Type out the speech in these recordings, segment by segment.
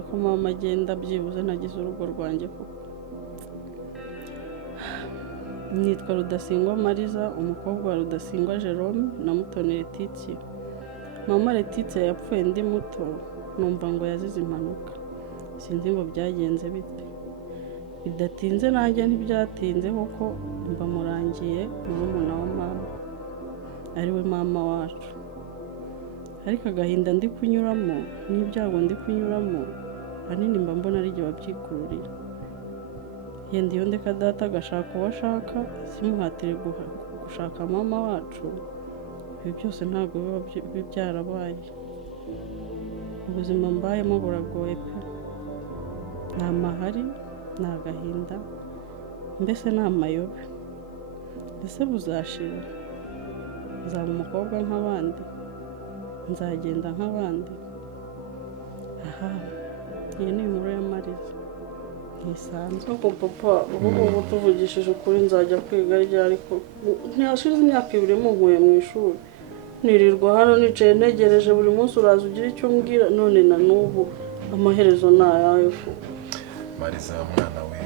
nkeneye ko mama agenda byibuze nagize urugo rwanjye koko. Nitwa Rudasingwa Mariza, umukobwa wa Rudasingwa Jerome na Mutoni Letitia. Mama Letitia yapfuye ndi muto, numva ngo yazize impanuka. Sinzi ngo byagenze bite. Bidatinze nanjye ntibyatinze kuko mba murangiye murumuna wa mama, ariwe mama wacu. Ariko agahinda ndi kunyuramo n'ibyago ndi kunyuramo hanini mba mbona ari jye wabyikururira. Yenda iyo ndeka data agashaka uwo ashaka, simuhatire gushaka mama wacu, ibi byose ntabwo biba byarabaye. Ubuzima mbayemo buragoye pe, nta mahari, nta agahinda, mbese ni amayobe. Ese buzashira? Nzaba umukobwa nk'abandi? Nzagenda nk'abandi? Aha, iyi ni inkuru ya Mariza ntisanzwe. Ariko papa, ubu tuvugishije ukuri nzajya kwiga ryari koko? Ntihashize imyaka 2 munkuye mu ishuri, nirirwa hano nicaye ntegereje buri munsi uraza ugira icyo mbwira, none na n'ubu amaherezo ni ayahe? Mariza mwana we,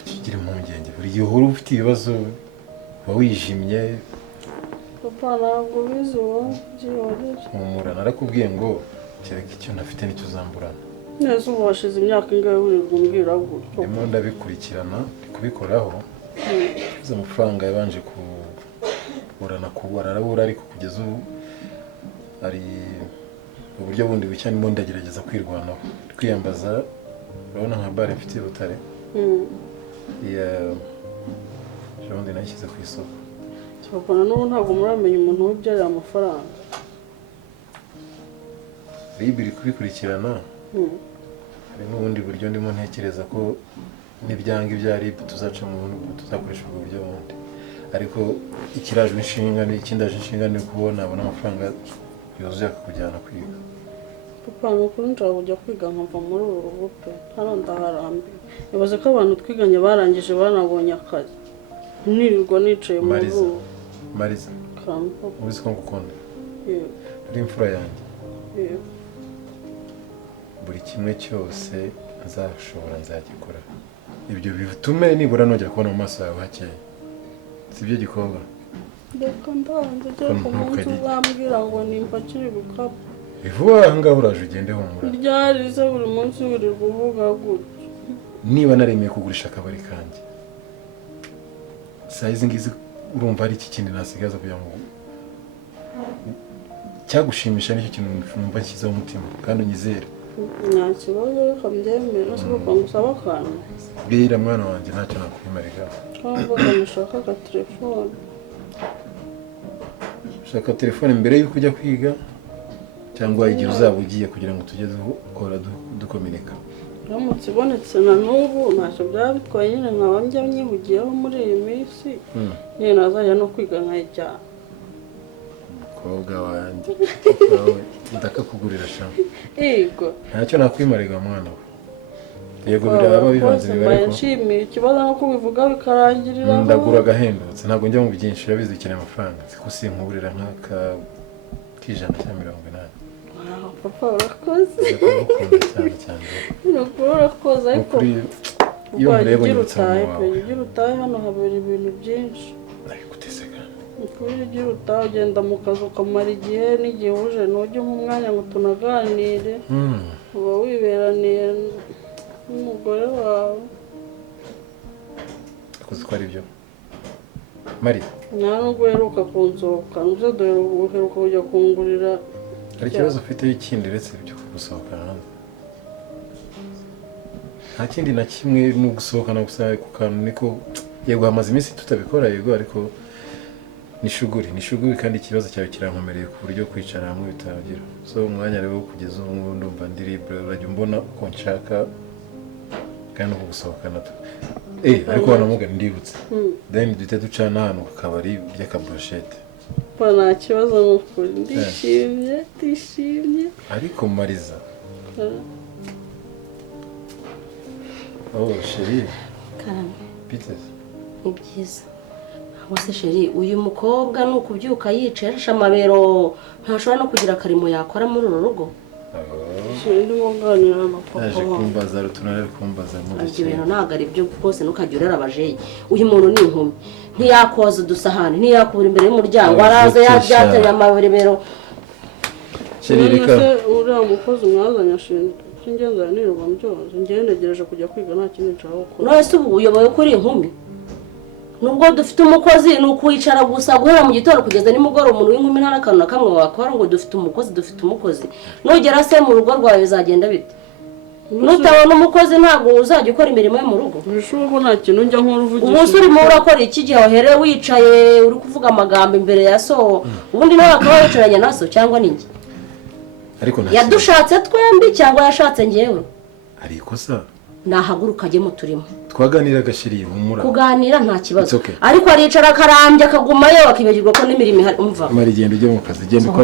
ukigira impungenge buri gihe uhora ufite ibibazo, uba wijimye. Papa ntabwo bizi wowe byihorere. Humura, narakubwiye ngo kereka icyo ntafite nicyo uzamburana. Neza ubu hashize imyaka ingahe wirirwa umbwira gutyo? Ndimo ndabikurikirana, kubikoraho. Izo amafaranga yabanje kuburana arabura, ariko kugeza ubu ari uburyo bundi bushya ndimo ndagerageza kwirwanaho, kwiyambaza. Urabona nka bare mfite Butare, ubundi nayishyize ku isoko. Papa n'ubu ntabwo muramenya umuntu wibyarira amafaranga? RIB iri kubikurikirana. Hari n'ubundi buryo ndimo ntekereza ko n'ibyanga ibya RIB tuzaca mu tuzakoresha ubwo buryo bundi, ariko ikirajwe inshinga n'ikindajwe inshinga ni kubona abona amafaranga yuzuye akakujyana kwiga. Papa n'ukuri nshaka kujya kwiga nkava muri uru rugo pe, hano ndaharambiwe. Ibaze ko abantu twiganye barangije banabonye akazi, nirirwa nicaye mu rugo. Mariza, uzi ko ngukunda? Yego. Uri imfura yanjye. Yego. Buri kimwe cyose nzashobora nzagikora, ibyo bitume nibura nongera kubona mu maso yawe hakeye, sibyo gikobwa? Reka ndanze cyangwa ku munsi uzambwira ngo nimpakire ibikapu. Vuba aha ngaha uraje ugende humura. Ryarize buri munsi wirirwa uvuga gutyo. Niba naremeye kugurisha akabari kanjye, saa izi ngizi urumva ari iki kindi nasigaza kugira ngo cyagushimisha nicyo kintu numva nshyizeho umutima kandi unyizere. Nta kibazo, reka mbyemere. Ese papa ngusaba akantu? Bwira mwana wanjye ntacyo nakwimarira. Cyangwa nashaka agatelefone. Shaka telefone mbere y'uko ujya kwiga, cyangwa igihe uzaba ugiye kugira ngo tujye dukora dukomereka. Uramutse ibonetse na n'ubu ntacyo byaba bitwaye, nyine nkaba njya nyihugiyeho muri iyi minsi, nyine nazajya no kwiga nkayijyana. Umukobwa wanjye ndakakugurira shama. Yego. Ntacyo nakwimarira mwana we. Yego biraba bivanze bibare ko. Nshimiye ikibazo no kubivuga bikarangirira. Ndagura agahendutse, ntabwo njya mu byinshi, urabizi ukeneye amafaranga. Siko sinkuburira nk'aka kijana cya 80. Papa urakoze. cyane. Urakoze ariko iyo mureba nyibutsa ugira utahe hano habera ibintu byinshi. Nabigutesega. Ugira utahe ugenda mu kazi ukamara igihe, n'igihe uje ntujye nk'umwanya ngo tunaganire. Uba wiberaniye n'umugore wawe. Akoze ko ari byo Mari. Nta nubwo uheruka kunsohoka, nubwo duheruka kujya kungurira. Hari ikibazo ufite ikindi uretse ibyo gusohokana hanze? Nta kindi na kimwe, ni ugusohokana gusa ku kantu niko. Yego hamaze iminsi tutabikora, yego, ariko ni shuguri kandi ikibazo cyawe kirankomereye ku buryo kwicara hamwe bitagira. So umwanya rero kugeza ubu ndumva ndi libre, urajya umbona uko nshaka kandi no gusohokana. Ariko wanamuga ndibutse. Then duhita ducana hano ku kabari by'akabrochette. Nta kibazo n'ukuri, ndishimye. Ariko Mariza. Chérie. Karame. Peter. Ni byiza. Wase chérie, uyu mukobwa nukubyuka yicaye amabero, ntashobora no kugira karimo yakora muri uru rugo. ndimo nganira na papa yaje kumbaza rutunara ari kumbaza muri ibyo bintu ntabwo ari byo rwose ntukajya urera abajeyi uyu muntu ni inkumi ntiyakoza udusahani ntiyakubura imbere y'umuryango araza yabyateye amaberebero reka uriya mukozi mwazanye ashinzwe cy'ingenzi nirirwa mbyoza njyewe ntegereje kujya kwiga nta kindi nshaka gukora none se ubu uyoboye ko uri inkumi nubwo dufite umukozi ni ukwicara gusa guhera mu gitondo kugeza nimugoroba umuntu w'inkumi nta n'akantu na kamwe wakora ngo dufite umukozi nugera se mu rugo rwawe bizagenda bite nutabona umukozi ntabwo uzajya ukora imirimo yo mu rugo bishoboka ko nta kintu njya nkora uvugisha umunsi urimo urakora iki gihe wahereye wicaye uri kuvuga amagambo imbere ya so ubundi nawe akaba yicaranye na so cyangwa ni njye yadushatse twembi cyangwa yashatse njyewe ari ikosa nahaguruka ajye mu turimo twaganira agashiriye humura kuganira nta kibazo ariko aricara akarambya akagumayo akibagirwa ko n'imirimo ihari umva mara igendo ujye mu kazi genda ko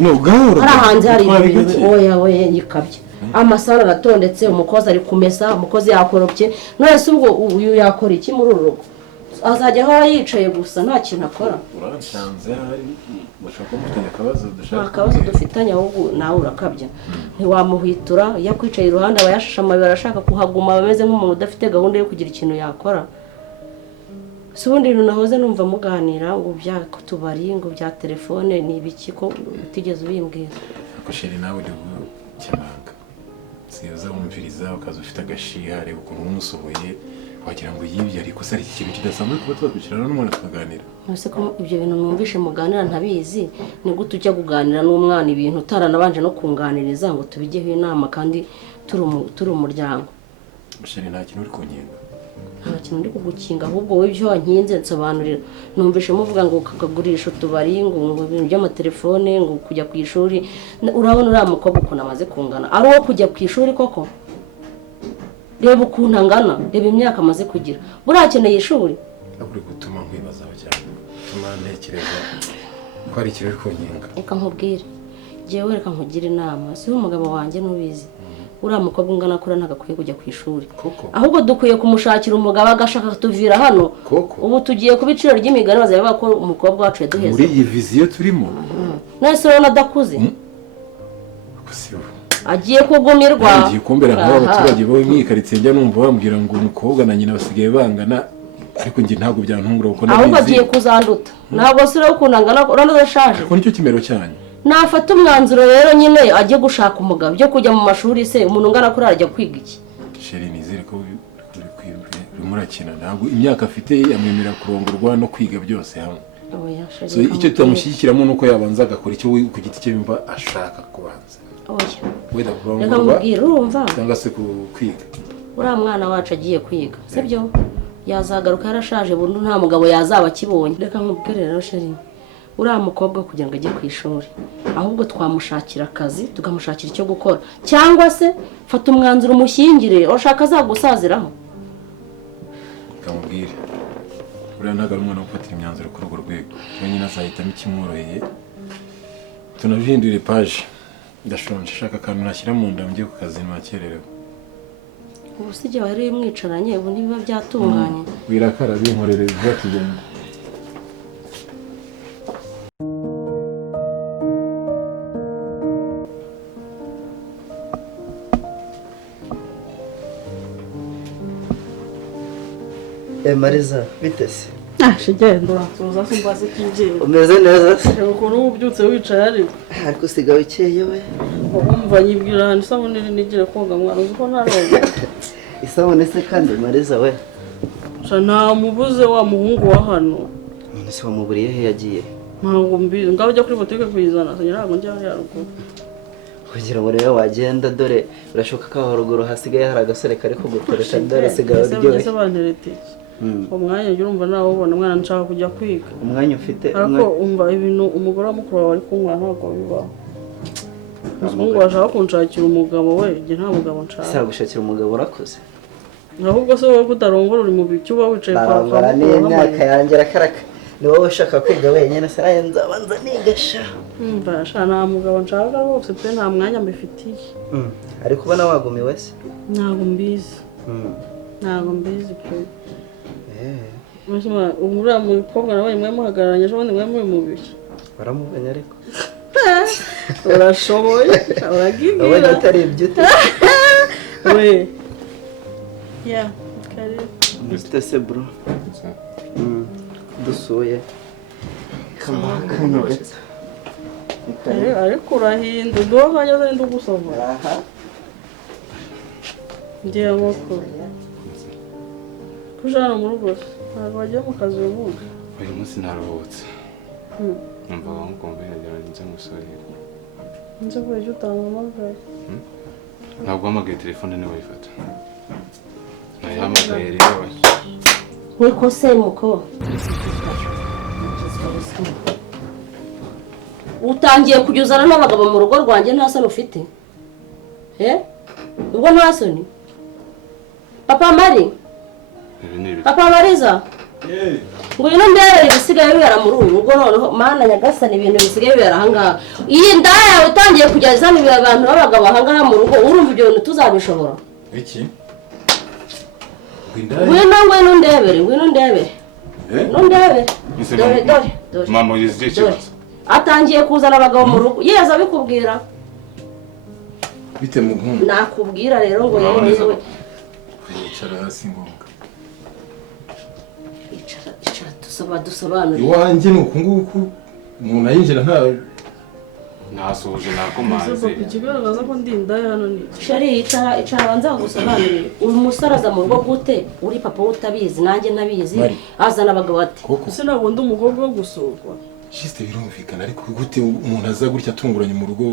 no gahoro hari hanze hari ibintu oya yikabye amasara aratondetse umukozi ari kumesa umukozi yakorobye none se ubwo uyu yakora iki muri uru rugo azajya aho yicaye gusa nta kintu akora uransanze hari bashaka kumutanya akabazo dushaka akabazo dufitanye ahubwo nawe urakabya ntiwamuhwitura iyo akwicaye iruhande aba yashashe amabi arashaka kuhaguma ameze nk'umuntu udafite gahunda yo kugira ikintu yakora si ubundi bintu nahoze numva muganira ngo bya tubari ngo bya telefone ni ibiki ko utigeze ubimbwira ako sheri nawe uri cyamanga siyoza wumviriza ukaza ufite agashiha reba ukuntu umusohoye wagira ngo yibye ariko se ari ikintu kidasanzwe kuba twakwicarana n'umwana tukaganira ese ko ibyo bintu numvishe muganira ntabizi ni gute ujya kuganira n'umwana ibintu utaranabanje no kunganiriza ngo tubigeho inama kandi turi umuryango sheri nta kintu uri kunyenga nta kintu ndi kugukinga ahubwo wowe ibyo wankinze nsobanurira numvishe muvuga ngo ukagurisha utubari ngo ibintu by'amatelefone ngo kujya ku ishuri urabona uriya mukobwa ukuntu amaze kungana ari uwo kujya ku ishuri koko reba ukuntu angana reba imyaka amaze kugira buriya akeneye ishuri uri gutuma nkwibazaho cyane gutuma ntekereza ko ari ikintu uri kunyenga reka nkubwire njyewe reka nkugire inama si umugabo wanjye nubizi uriya mukobwa ungana akura ntabwo akwiye kujya ku ishuri ahubwo dukwiye kumushakira umugabo agashaka tuvira hano ubu tugiye ku biciro ry'imigani bazaba ko umukobwa wacu yaduheze muri iyi viziyo turimo none se urabona adakuze agiye kugumirwa agiye kumbera nk'abaturage bo mwikaritsiye njya numva bambwira ngo umukobwa na nyina basigaye bangana ariko njye ntabwo byantungura kuko nabizi ahubwo agiye kuzanduta ntabwo se urakunda angana urabona adashaje ariko nicyo kimero cyanyu nafata umwanzuro rero nyine ajye gushaka umugabo byo kujya mu mashuri se umuntu ungana kuri arajya kwiga iki sheri nizere ko urimo urakina ntabwo imyaka afite yamwemerera kurongorwa no kwiga byose hamwe icyo tutamushyigikiramo ni uko yabanza agakora icyo we ku giti cye yumva ashaka kubanza wenda kurongorwa cyangwa se kwiga uriya mwana wacu agiye kwiga sibyo yazagaruka yarashaje burundu nta mugabo yazaba akibonye reka nkubwire rero sheri uriya mukobwa kugira ngo ajye ku ishuri ahubwo twamushakira akazi tukamushakira icyo gukora cyangwa se fata umwanzuro umushyingire urashaka azagusaziraho kamubwire uriya ntabwo ari umwana gufatira imyanzuro kuri urwo rwego wenyine azahitamo ikimworoheye tunabihindurire paje ndashonje shaka akantu nashyira mu nda mujye ku kazi ntibakererewe ubu si igihe wari mwicaranye ubu ntibiba byatunganye wirakara binkorere vuba tugenda Mariza bitese shigenda tuza simbaze kinjye umeze neza se ukuntu ubyutse wicaye ariko usigaye ukeye we wumva nyibwira isabune nigire koga mwana uzi ko ntaroga isabune se kandi Mariza we nta mubuze wa muhungu wa hano none se wamuburiye he yagiye ntabwo mbizi ngaho ujya kuri botike kuyizana ntabwo njya haruguru kugira ngo rero wagenda dore urashoka ko aho haruguru hasigaye hari agasore kari kugukoresha dore usigaye uryoshye umwanya ujya urumva nawe ubona umwana nshaka kujya kwiga umwanya ufite ariko umva ibintu umugore wa mukuru wawe ari kunywa ntabwo bibaho ngo washaka kunshakira umugabo we njye nta mugabo nshaka ese gushakira umugabo urakoze ahubwo se wowe kutarongora uri mu biki uba wicaye kwa muganga n'imyaka yanjye arakaraka ni wowe ushaka kwiga wenyine se nawe nzabanza nigasha mva sha nta mugabo nshaka rwose pe nta mwanya mbifitiye ariko ubona wagumiwe se ntabwo mbizi pe uriya mukobwa nawe mwe muhagararanye ejo bundi mwe muri mubiri baramubonye ariko urashoboye uragibwira Abona atari ibyo we ya kare Mr. Sebro dusuye kano gato ariko urahinda uduha akanya zari ndugusomora ngiye amakuru kujana mu rugo ntabwo wagiye mu kazi uyu munsi uyu munsi naruhutse numva bamukumbuye nagira nze musorere nzi ko ejo utampamagaye ntabwo uhamagaye telefone niwe wayifata nayihamagaye rero niko se muko utangiye kujya uzana n'abagabo mu rugo rwanjye nta soni ufite ubwo nta soni papa mari papa mariza ngwino mbere ibisigaye bibera muri uyu rugo noneho mana nyagasani ibintu bisigaye bibera ahangaha iyi ndaya yawe utangiye kujya izana abantu b'abagabo ahangaha mu rugo urumva ibyo bintu tuzabishobora iki ngwino ndebere dore mama yizi ikibazo atangiye kuzana abagabo mu rugo yeza abikubwira bite mu nkungu nakubwira rero ngo yewe yicara hasi ngombwa icara dusobanure iwanjye ni uku nguku umuntu ayinjira ntasoje nakomanze ikigaragaza ko ndi indaya hano ni sheri icara banza gusobanurira uyu musore aza mu rugo gute uri papa we utabizi nanjye ntabizi azana abagabo ati ese ntabwo ndi umukobwa wo gusurwa jisite birumvikana ariko gute umuntu aza gutya atunguranye mu rugo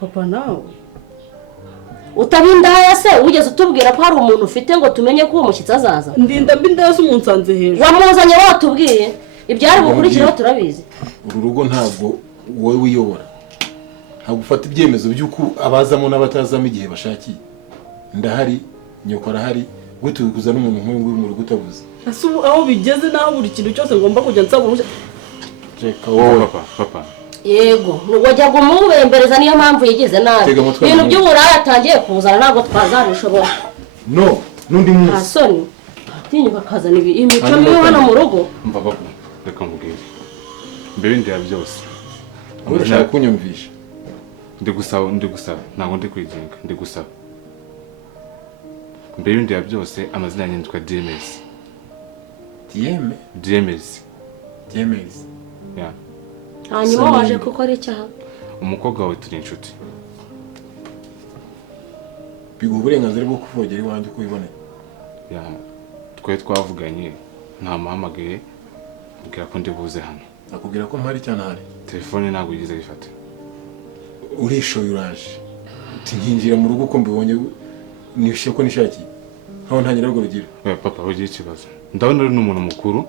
papa nawe utabindaya se wigeze utubwira ko hari umuntu ufite ngo tumenye ko uwo mushyitsi azaza ndinda mbindaya se umunsanze hejuru wamuzanye watubwiye ibyari bukurikiraho turabizi uru rugo ntabwo wowe wiyobora ntabwo ufata ibyemezo by'uko abazamo n'abatazamo igihe bashakiye ndahari nyoko arahari gute kuza n'umuntu nk'uyu nguyu mu rugo utabuze ese aho bigeze naho buri kintu cyose ngomba kujya nsaba uruhushya reka wowe papa yego wajyaga umubembereza niyo mpamvu yigeze nabi ibintu by'uburaya atangiye kuzana ntabwo twazabishobora no n'undi munsi nta soni tinyuka akazana imico mibi hano mu rugo mva papa reka mubwire mbere ndya byose urashaka kunyumvisha ndi gusaba ntabwo ndi kwigenga ndi gusaba mbere ndya byose amazina yanjye yitwa DMS ya hanyuma waje kuko ari icyaha umukobwa wawe turi inshuti biguha uburenganzira bwo kuvogera iwanjye uko ubiboneye ya twari twavuganye ntamuhamagaye mbwira ko ndi buze hano akubwira ko mpari cyane hari telefone ntabwo yigize ayifata urishoye uraje nkinjira mu rugo uko mbibonye nishyuye ko nishakiye nkaho nta nyirarwo rugira papa ugira ikibazo ndabona ari n'umuntu mukuru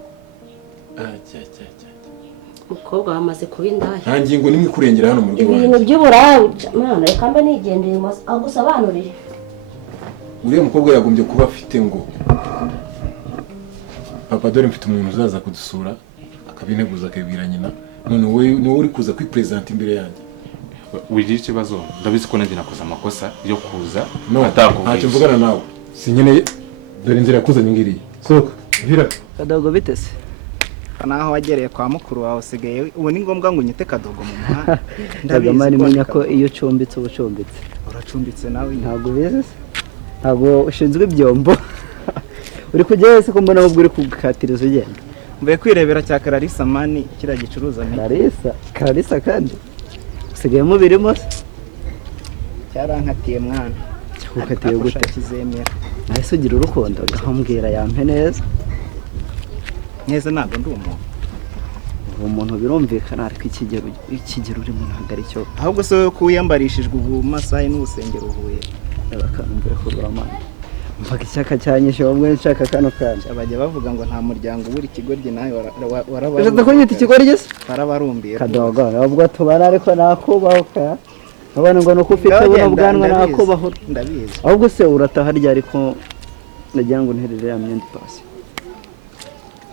umukobwa wamaze kuba indaya nta ngingo nimwe ikurengera hano mu rugo iwanjye ibintu by'uburaya mwana reka mbe nigendeye agusobanurire uriya mukobwa yagombye kuba afite ngo papa dore mfite umuntu uzaza kudusura akabinteguza akabibwira nyina none wowe uri kuza kwipresenta imbere yanjye wigira ikibazo ndabizi ko nanjye nakoze amakosa yo kuza ntacyo mvugana nawe sinkeneye dore inzira yakuzanye ngiriye sohoka vira Kadogo bite se naho wagereye kwa mukuru wawe usigaye ubu ni ngombwa ngo unyite Kadogo mu muhanda ndabizi menya ko iyo ucumbitse uba ucumbitse uracumbitse nawe ntabwo ubizi ntabwo ushinzwe ibyombo uri kujya wese ko mbona ahubwo uri kugukatiriza ugenda mvuye kwirebera cya Clarissa mani kiriya gicuruza Clarissa kandi usigayemo birimo se cyarankatiye mwana ukatiye gute kizemera nahise ugira urukundo gahambwira yampe neza ntabwo ndi umuntu birumvikana ariko ikigero urimo ntabwo ari cyo ahubwo se ko wiyambarishijwe ubu masayi n'urusengero uvuye bakanumvira ko rwamana mvaga icyaka cyanyishe bamwe nshaka kano kandi bajya bavuga ngo nta muryango ubura ikigoryi nawe ushaka kunyita ikigoryi se warabarumbiye Kadogo ubwo tubana ariko nakubahuka abana ngo nuko ufite buno bwanwa nakubaho ndabizi ahubwo se urataha rya ariko nagira ngo nterere ya myenda pasi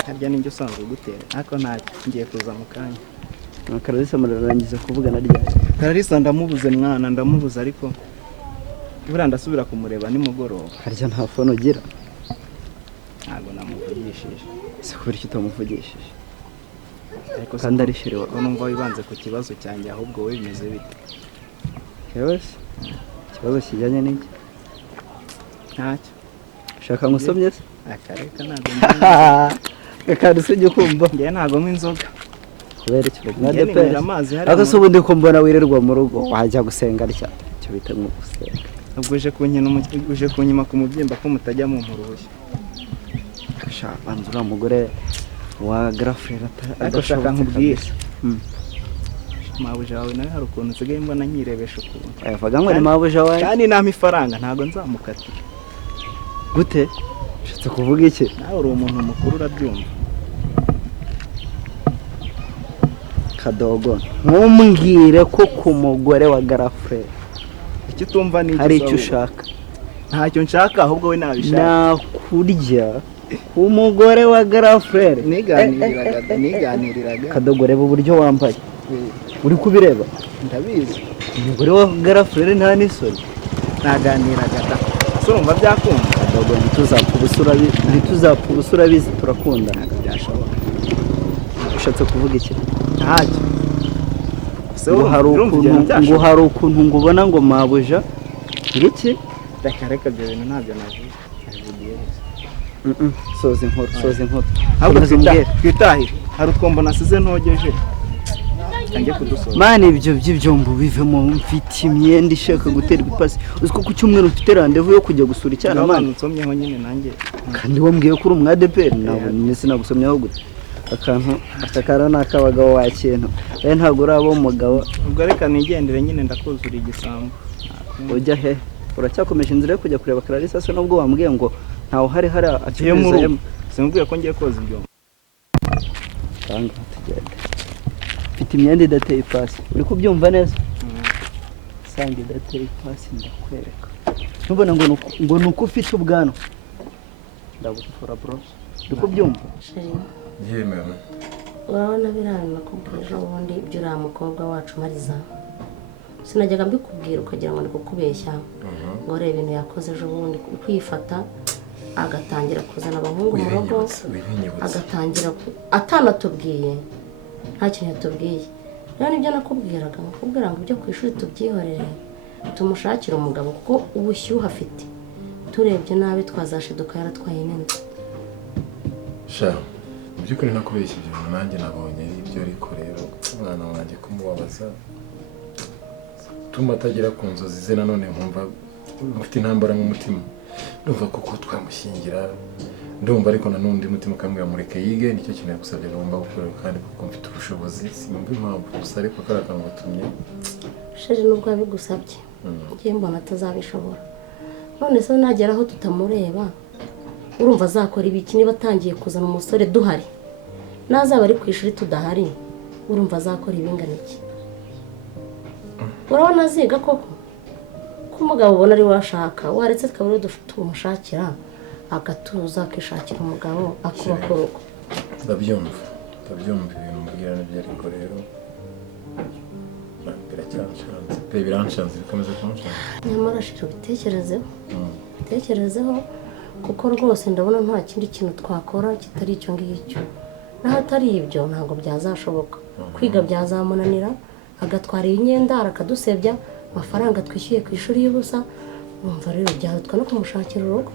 harya ninjye usanzwe gutera ariko ngiye kuza mu kanya Clarissa murarangiza kuvugana rya Clarissa ndamubuze mwana ndamubuze ariko buriya ndasubira kumureba nimugoroba harya nta fone ugira ntabwo namuvugishije se kubera icyo utamuvugishije kandi ari sheri ko numva wibanze ku kibazo cyanjye ahubwo wowe bimeze bite? ikibazo kijyanye n'iki? Ntacyo. Ushaka ngusomye se? Akareka ntabwo kandi usujye kumva njye ntabwo nk'inzoga inzoga. kubera iki Njye ninywera amazi hari ako se ubundi ko mbona wirirwa mu rugo wajya gusenga rya cyo bita nko gusenga. ubwo uje kunyima ku mubyimba ko mutajya mu mpurushya. Shaka banzura umugore wa girlfriend adashaka nkubwire. Mabuja wawe nawe hari ukuntu nsigaye mbona nyirebesha ukuntu. Ayavuga ngo ni mabuja wawe kandi nampa ifaranga ntabwo nzamukatira. Gute? Ushatse kuvuga iki? Nawe uri umuntu mukuru urabyumva. Kadogo ntumbwire ko ku mugore wa girlfriend icyo utumva ni hari icyo ushaka. Ntacyo nshaka ahubwo we nabishaka. Nakurya ku mugore wa girlfriend. Niganiriraga. Kadogo reba uburyo wambaye. Uri kubireba? Ndabizi. Umugore wa girlfriend nta n'isoni. Naganiraga da. Urumva byakunda? Kadogo ntituzapfa ubusura bizi turakunda. Ntabwo byashoboka. Ushatse kuvuga iki? Ntacyo. Ngo hari ukuntu ngubona ngo mabuja iki? Reka ibyo bintu ntabyo navuze. Soza inkuru. Ahubwo twitahire. Hari utwombo nasize ntogeje. Kange kudusoza. Mani ibyo by'ibyombo bivemo mfite imyenda ishaka guterwa ipasi. Uziko ku cyumweru mfite rendezvous yo kujya gusura icyana mani. Nsomyeho nyine nanjye. Kandi wambwiye ko uri umwadeperi ntabwo nisi nagusomyeho gute. Akantu atakara nakabagabo wa kintu. Ntabwo urabo umugabo. Ubwo reka nigendere nyine ndakuzura igisambo. Ujya he? Uracyakomeje inzira yo kujya kureba Clarissa se nubwo wambwiye ngo ntawo hari akizeye. Simbwiye ko ngiye koza ibyo. Tanga tugende. Mfite imyenda idateye ipasi. Uri kubyumva neza? Sanga idateye ipasi ndakwereka. Ntubona ngo nuko ufite ubwanwa. Ndagufora bro. Uri kubyumva? Yemewe. Urabona birana nakubwije ubundi ibyo uriya mukobwa wacu Mariza. Sinajyaga mbikubwira ukagira ngo ndikukubeshya. Ngo urebe ibintu yakoze ejo bundi kwifata agatangira kuzana abahungu mu rugo agatangira atanatubwiye nta kintu yatubwiye. Rero nibyo nakubwiraga ngo ibyo ku ishuri tubyihorere tumushakira umugabo kuko ubushyuha afite turebye nabi twazashiduka yaratwaye n'inda. Sha mu by'ukuri nakubeshya ibyo bintu nanjye nabonye ari ibyo ariko rero umwana wanjye kumubabaza tuma atagera ku nzozi ze nanone nkumva mufite intambara mu mutima. Ndumva koko twamushyingira ndumva ariko nanundi mutima kamwe yamureke yige nicyo kintu yagusabye ngomba gukora kandi kuko mfite ubushobozi simumva impamvu gusa ariko karakango batumye Sheri nubwo yabigusabye ngiye mbona atazabishobora. None se nagera aho tutamureba urumva azakora ibiki niba atangiye kuzana umusore duhari nazaba ari ku ishuri tudahari urumva azakora ibingana iki? Urabona aziga koko ko umugabo ubona ari washaka waretse twabure tumushakira agatuza akishakira umugabo akubaka urugo. Ndabyumva ibintu mbwira n'ibyo ariko rero biranshanze bikomeza kunshanza. Nyamara shira bitekerezeho kuko rwose ndabona nta kindi kintu twakora kitari icyo ngicyo. Naho atari ibyo ntabwo byazashoboka. Kwiga byazamunanira agatwara imyenda akadusebya amafaranga twishyuye ku ishuri y'ubusa. Umva rero byarutwa no kumushakira urugo.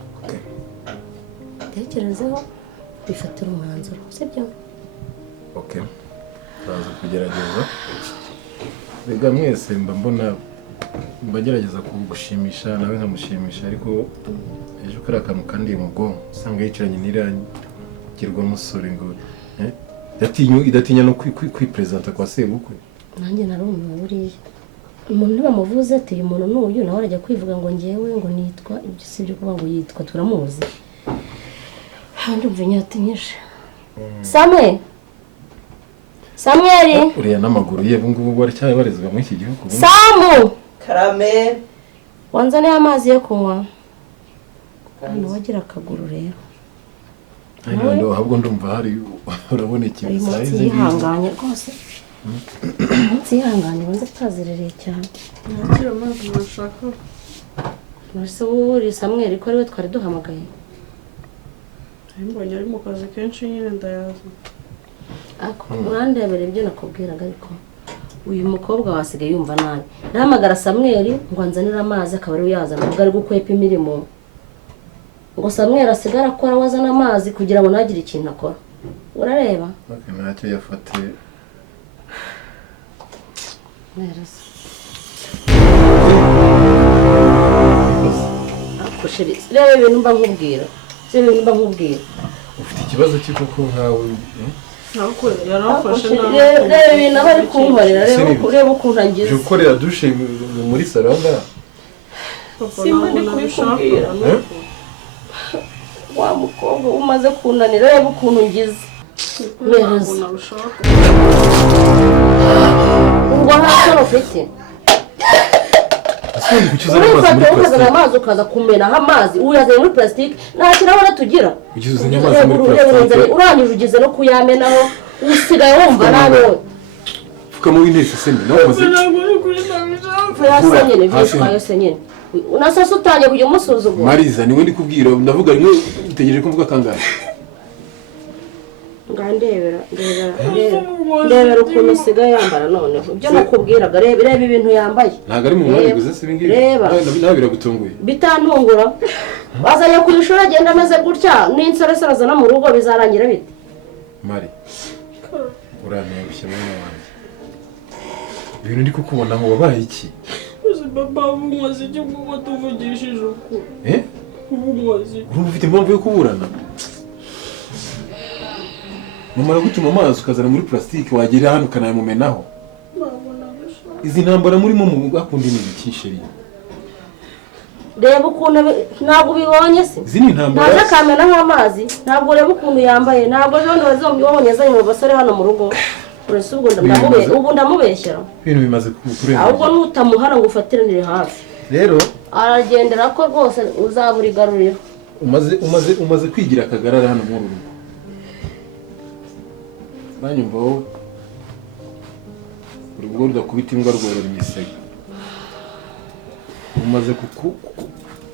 Tekerezeho bifatira umwanzuro sibyo? Okay. Baza kugerageza. Bega mwese mbona mbagerageza kugushimisha nawe nkamushimisha ariko ejo karakantu kandi mu bwonko usanga yicaranye n'irangirwa musore ngo idatinya no kwipresenta kwa sebukwe. Nanjye narumiwe buriya. Umuntu bamuvuze ati uyu muntu n'uyu nawe arajya kwivuga ngo ngewe ngo nitwa ibyo sibyo kuba ngo yitwa turamuzi. Handi umvinyatinyije. Samuel uriya n'amaguru ye bungubu baracyabarizwa muri iki gihugu. Samu Karame wanzaniye amazi yo kunywa. Hano wagira akaguru rero. Ndo ahubwo ndumva hari urabona ikintu size yihanganye rwose. Yihanganye banze tazirereye cyane. Nakira amazi nashaka. Nose uri Samuel ko ariwe twari duhamagaye. Mbonye ari mu kazi kenshi nyine ndayaza. urandebera ibyo nakubwiraga ariko uyu mukobwa wasigaye yumva nabi nahamagara Samweli ngo anzanire amazi akaba ari yazana ubwo ari gukwepa imirimo ngo Samweli asigara akora wazana amazi kugira ngo ntagire ikintu akora urareba ntacyo yafatiye reba ibintu mba nkubwira ufite ikibazo cy'uko nkawe reba ibintu aba ari kunkorera reba ukuntu angize uje gukorera dushe muri salo ngaha simba ndi kubikubwira wa mukobwa umaze kunanira reba ukuntu ngize mereza ubwo nta ufite urifata amazi ukaza kumenaho amazi uyazanye muri plastique nta kirahure tugira urangije ugeze no kuyamenaho usigaye wumva nabi wowe fuka mu w'intese semi nawe maze nyine vyitwaye se nyine unasasa utangiye kujya umusuzugura Mariza niwe ndi kubwira ndavuga rimwe utegereje ko mvuga kangahe ndebera ukuntu usigaye yambara noneho ibyo nakubwiraga reba ibintu yambaye ntabwo ari mu mwanya gusa se ibingibi nawe biragutunguye bitantungura wazanye ku ishuri agenda ameze gutya n'insoresore azana mu rugo bizarangira bite Mari uranteye gushyira mwana wanjye ibintu ndi kukubona ngo wabaye iki papa umuzi cyo kuba tuvugishije uko umuzi urumva ufite impamvu yo kuburana numara gutuma amazi ukazana muri plastique wagera hano ukanayamumenaho izi ntambara murimo mu gakundi ni ikisheri reba ukuntu ntabwo ubibonye se izi ni intambara ntaje kamena nk'amazi ntabwo reba ukuntu yambaye ntabwo ejo bundi bazombi babonye azanye mu basore hano mu rugo uretse ubu ndamubeshyera ibintu bimaze kurenga ahubwo nutamuhara ngo ufatiranire hafi rero aragendera ko rwose uzabura igaruriro umaze kwigira akagarara hano muri rugo banyumva wowe urugo rudakubita imbwa rworora imisega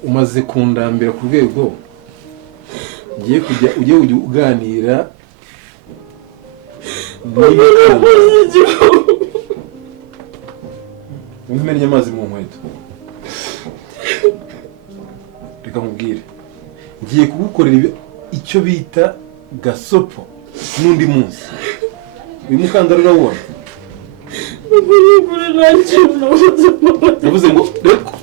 umaze kundambira ku rwego ugiye uganira umenya amazi mu nkweto reka nkubwire ngiye kugukorera icyo bita gasopo n'undi munsi uyu mukandara urawubona navuze ngo reko